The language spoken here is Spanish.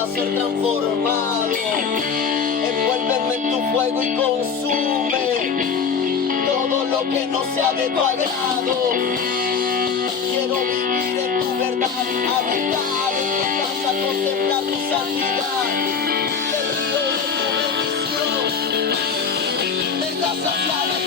a ser transformado. Envuélveme en tu fuego y consume todo lo que no sea de tu agrado. Quiero vivir en tu verdad, habitar en tu casa, contemplar tu santidad y el río de tu bendición. Venga a saciar